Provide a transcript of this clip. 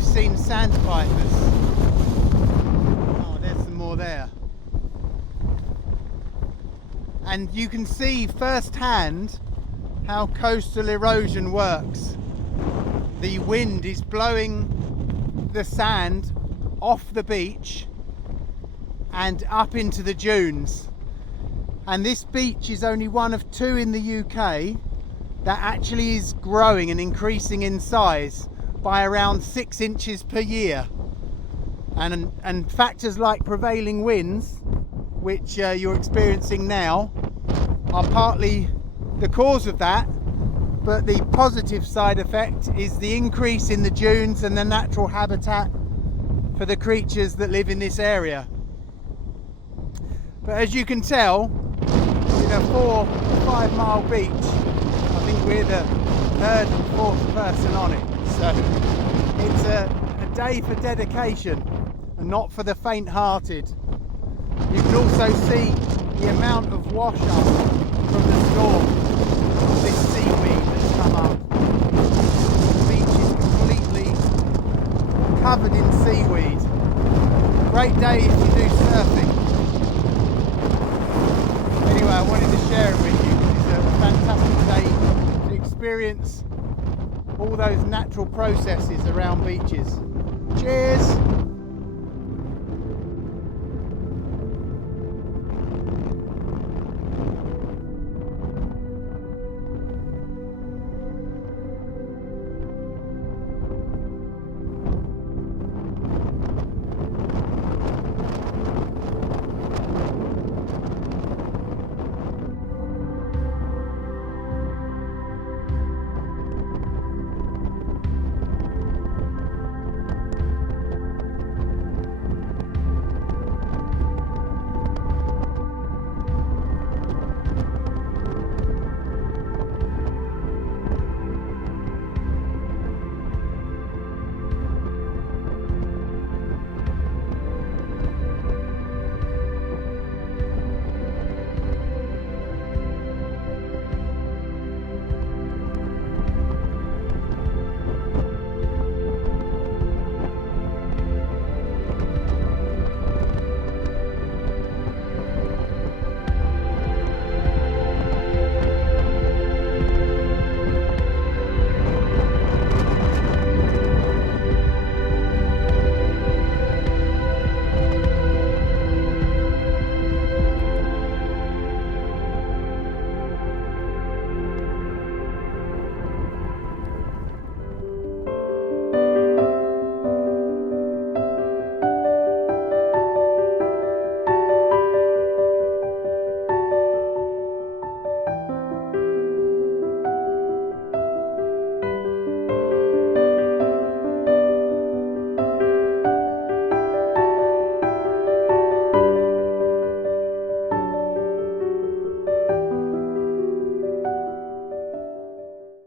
we've seen sandpipers. Oh, there's some more there. And you can see firsthand how coastal erosion works. The wind is blowing the sand off the beach and up into the dunes. And this beach is only one of two in the UK that actually is growing and increasing in size by around 6 inches per year. And factors like prevailing winds, which you're experiencing now, are partly the cause of that, but the positive side effect is the increase in the dunes and the natural habitat for the creatures that live in this area. But as you can tell, in a 4 or 5 mile beach, I think we're the third and fourth person on it, so it's a day for dedication and not for the faint-hearted. You can also see the amount of wash up from the storm, this seaweed that's come up. The beach is completely covered in seaweed. Great day if you do surfing. Anyway, I wanted to share it with you because it's a fantastic day to experience all those natural processes around beaches. Cheers!